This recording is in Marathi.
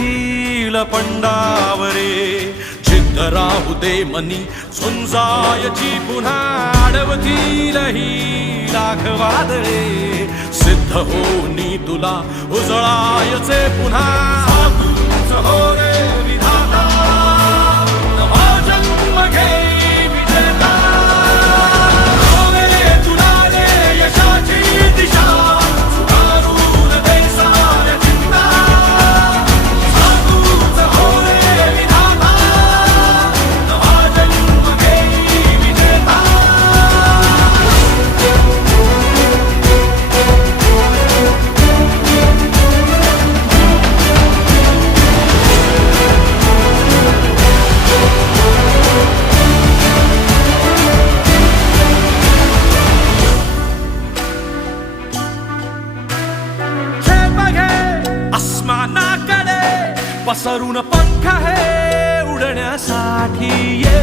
हिल पंडावरे जिद्द राहू दे मनी झुंजायची पुन्हा अडवतील ही लाख वादळे सिद्ध होनी तुला उजळायचे पुन्हा साधूच हो रे विधाता नवा जन्म घे विजेता हो रे तुला रे यशाची दिशा सुधारून दे साऱ्या चिंता साधूच हो रे विधाता नवा जन्म घे विजेता आसमानाकडे पसरून पंख आहे उडण्यासाठी ये